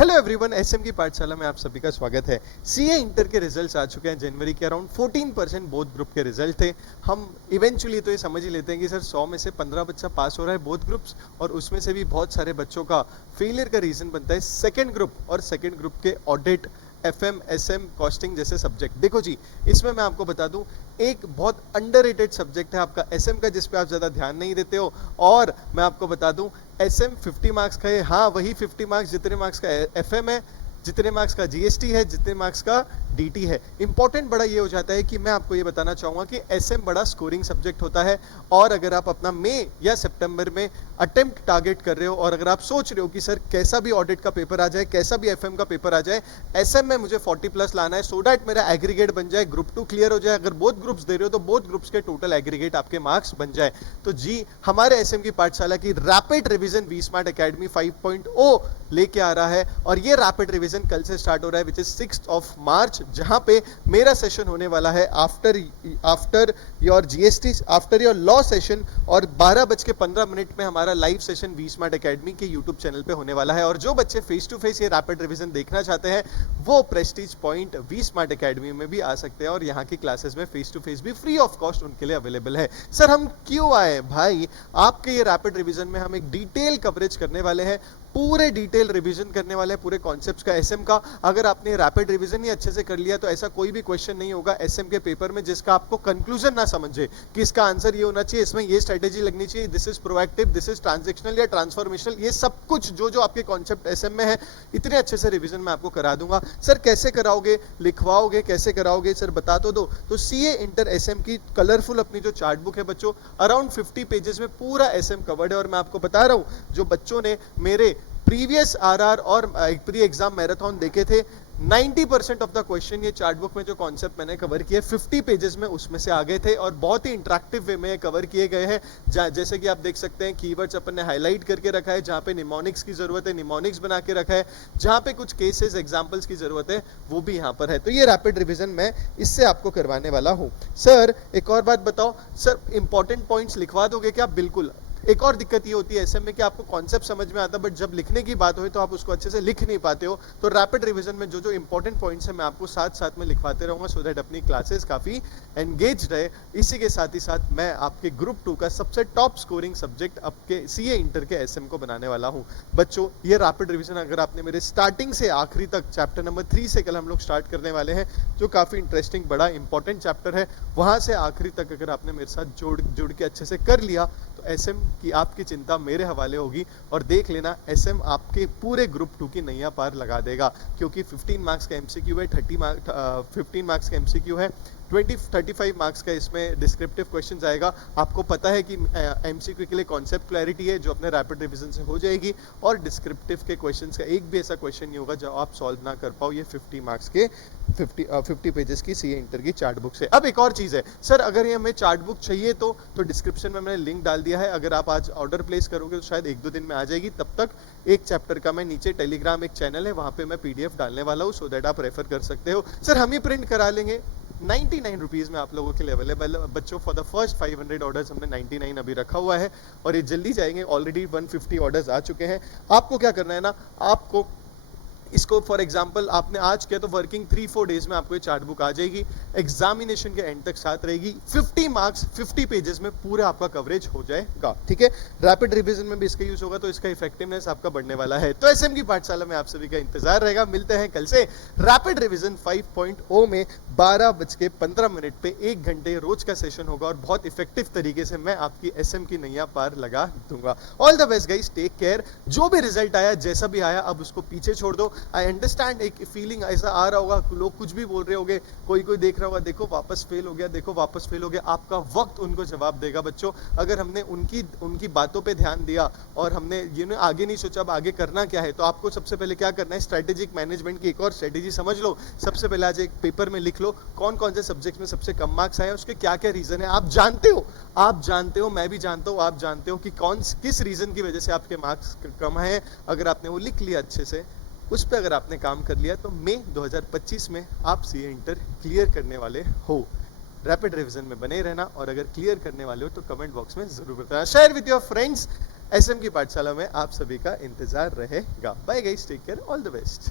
Hello everyone, SM की पाठशाला में आप सभी का स्वागत है। सीए इंटर के रिजल्ट्स आ चुके हैं। जनवरी के अराउंड 14% बोथ ग्रुप के रिजल्ट थे। हम इवेंचुअली तो ये समझ ही लेते हैं कि सर 100 में से 15 बच्चा पास हो रहा है बोथ ग्रुप्स, और उसमें से भी बहुत सारे बच्चों का फेलियर का रीजन बनता है सेकेंड ग्रुप, और सेकेंड ग्रुप के ऑडिट, एफएम, एसएम, कॉस्टिंग जैसे सब्जेक्ट। देखो जी, इसमें मैं आपको बता दूं, एक बहुत अंडररेटेड सब्जेक्ट है आपका एसएम का, जिस पे आप ज़्यादा ध्यान नहीं देते हो। और मैं आपको बता दूं, एसएम 50 मार्क्स का है। हाँ, वही 50 मार्क्स जितने मार्क्स का एफएम है, जितने मार्क्स का जीएसटी है, जितने मार्क्स का डीटी है। इंपॉर्टेंट बड़ा ये हो जाता है कि मैं आपको ये बताना चाहूंगा कि एसएम बड़ा स्कोरिंग सब्जेक्ट होता है। और अगर आप अपना मई या सितंबर में अटेम्प्ट टारगेट कर रहे हो, और अगर आप सोच रहे हो कि सर कैसा भी ऑडिट का पेपर आ जाए, कैसा भी एफएम का पेपर आ जाए, एसएम में मुझे 40 प्लस लाना है सो दैट मेरा एग्रीगेट बन जाए, ग्रुप 2 क्लियर हो जाए। अगर बोथ ग्रुप्स दे रहे हो तो बोथ ग्रुप्स के टोटल एग्रीगेट आपके मार्क्स बन जाए, तो जी हमारे एसएम की पाठशाला की rapid revision V smart academy 5.0 लेके आ रहा है। और ये रैपिड रिवीजन कल से स्टार्ट हो रहा है, विच इज 6 मार्च, जहां पे मेरा सेशन होने वाला है after your GST, after your law session, और 12:15 में हमारा live session V smart academy के यूट्यूब चैनल पे होने वाला है। और जो बच्चे फेस टू फेस ये रैपिड रिवीजन देखना चाहते हैं वो prestige point V smart academy में भी आ सकते हैं, और यहाँ की क्लासेस में फेस टू फेस भी फ्री ऑफ कॉस्ट उनके लिए अवेलेबल है। सर हम क्यों आए भाई? आपके ये रैपिड रिवीजन में हम एक डिटेल कवरेज करने वाले हैं, पूरे डिटेल रिवीजन करने वाले हैं पूरे कॉन्सेप्ट्स का एसएम का। अगर आपने रैपिड रिवीजन ही अच्छे से कर लिया तो ऐसा कोई भी क्वेश्चन नहीं होगा एसएम के पेपर में जिसका आपको कंक्लूजन ना समझे कि इसका आंसर ये होना चाहिए, इसमें ये स्ट्रेटेजी लगनी चाहिए, this is proactive, this is transactional या ट्रांसफॉर्मेशनल। ये सब कुछ जो जो आपके कॉन्सेप्ट एसएम में है, इतने अच्छे से रिवीजन मैं आपको करा दूंगा। सर कैसे कराओगे, लिखवाओगे, कैसे कराओगे सर बता तो दो सीए इंटर एसएम की कलरफुल अपनी जो चार्ट बुक है बच्चों, अराउंड 50 पेजेस में पूरा एसएम कवर्ड है। और मैं आपको बता रहा हूं, जो बच्चों ने मेरे प्रीवियस आरआर और प्री एग्जाम मैराथन देखे थे, 90% ऑफ द क्वेश्चन ये चार्ट बुक में जो कॉन्सेप्ट मैंने कवर किए 50 पेजेस में, उसमें से आ गए थे, और बहुत ही इंटरेक्टिव वे में कवर किए गए हैं। जैसे कि आप देख सकते हैं, कीवर्ड्स अपन ने हाईलाइट करके रखा है, जहां पे निमोनिक्स की जरूरत है निमोनिक्स बना के रखा है, जहां पे कुछ केसेस एग्जांपल्स की जरूरत है वो भी यहां पर है। तो ये रैपिड रिवीजन मैं इससे आपको करवाने वाला हूं। सर एक और बात बताओ, सर इंपॉर्टेंट पॉइंट्स लिखवा दोगे क्या? बिल्कुल। एक और दिक्कत ये होती है एसएम में कि आपको कॉन्सेप्ट समझ में आता है, बट जब लिखने की बात हो तो आप उसको अच्छे से लिख नहीं पाते हो। तो रैपिड रिवीजन में जो जो इंपॉर्टेंट पॉइंट्स है मैं आपको साथ साथ में लिखवाते रहूंगा, सो दैट अपनी क्लासेस काफी एंगेज्ड रहे। इसी के साथ ही साथ मैं आपके ग्रुप 2 का सबसे टॉप स्कोरिंग सब्जेक्ट आपके सीए इंटर के एसएम को बनाने वाला हूं। बच्चों ये रैपिड रिवीजन अगर आपने मेरे स्टार्टिंग से आखिरी तक, चैप्टर नंबर 3 से कल हम लोग स्टार्ट करने वाले हैं, जो काफी इंटरेस्टिंग बड़ा इंपॉर्टेंट चैप्टर है, वहां से आखिरी तक अगर आपने मेरे साथ जुड़ के अच्छे से कर लिया तो एसएम की आपकी चिंता मेरे हवाले होगी। और देख लेना, एसएम आपके पूरे ग्रुप 2 की नैया पार लगा देगा, क्योंकि 15 मार्क्स का एमसीक्यू है, 15 मार्क्स का एमसीक्यू है, 35 मार्क्स का इसमें डिस्क्रिप्टिव क्वेश्चन आएगा। आपको पता है कि एमसीक्यू के लिए कॉन्सेप्ट क्लैरिटी है जो अपने रैपिड रिवीजन से हो जाएगी, और डिस्क्रिप्टिव के क्वेश्चंस का एक भी ऐसा क्वेश्चन नहीं होगा जो आप सॉल्व ना कर पाओ ये 50 मार्क्स के 50 पेजेस की सीए इंटर की चार्ट बुक से। अब एक और चीज़ है सर, अगर ये हमें चार्ट बुक चाहिए तो डिस्क्रिप्शन में मैंने लिंक डाल दिया है, अगर आप आज ऑर्डर प्लेस करोगे तो शायद 1-2 दिन में आ जाएगी। तब तक एक चैप्टर का मैं नीचे टेलीग्राम एक चैनल है, वहां पे मैं पीडीएफ डालने वाला हूँ, सो दैट आप रेफर कर सकते हो। सर हम ही प्रिंट करा लेंगे, 99 रुपीज़ में आप लोगों के लिए अवेलेबल है बच्चों। फॉर द फर्स्ट 500 ऑर्डर्स हमने 99 अभी रखा हुआ है, और ये जल्दी जाएंगे। ऑलरेडी 150 ऑर्डर्स आ चुके हैं। आपको क्या करना है ना, आपको इसको फॉर एग्जांपल आपने आज किया तो वर्किंग 3-4 डेज में आपको ये चार्ट बुक आ जाएगी, एग्जामिनेशन के एंड तक साथ रहेगी। 50 मार्क्स 50 पेजेस में पूरा आपका कवरेज हो जाएगा, ठीक है। रैपिड रिवीजन में भी इसका यूज होगा, तो इसका इफेक्टिवनेस आपका बढ़ने वाला है। तो एसएम की पाठशाला में आप सभी का इंतजार रहेगा। मिलते हैं कल से रैपिड रिवीजन 5.0 में 12:15 पे 1 घंटे रोज का सेशन होगा, और बहुत इफेक्टिव तरीके से मैं आपकी एसएम की नैया पार लगा दूंगा। All the best guys, take care. जो भी रिजल्ट आया, जैसा भी आया, अब उसको पीछे छोड़ दो। आई अंडरस्टैंड, एक फीलिंग ऐसा आ रहा होगा, लोग कुछ भी बोल रहे होंगे, कोई देख रहा होगा, देखो वापस फेल हो गया, देखो वापस फेल हो गया। आपका वक्त उनको जवाब देगा बच्चों। अगर हमने उनकी बातों पे ध्यान दिया और हमने आगे नहीं सोचा अब आगे करना क्या है, तो आपको सबसे पहले क्या करना है, स्ट्रेटेजिक मैनेजमेंट की एक और स्ट्रेटेजी समझ लो। सबसे पहले आज एक पेपर में लिख लो कौन कौन से सब्जेक्ट में सबसे कम मार्क्स आए, उसके क्या क्या रीजन है। आप जानते हो, मैं भी जानता हूं, आप जानते हो कि किस रीजन की वजह से आपके मार्क्स कम है। अगर आपने वो लिख लिया अच्छे से, उस पर अगर आपने काम कर लिया, तो मई 2025 में आप सीए इंटर क्लियर करने वाले हो। रैपिड रिवीजन में बने रहना, और अगर क्लियर करने वाले हो तो कमेंट बॉक्स में जरूर बताना, share with your friends. SM की पाठशाला में आप सभी का इंतजार रहेगा। Bye guys, take care, all the best.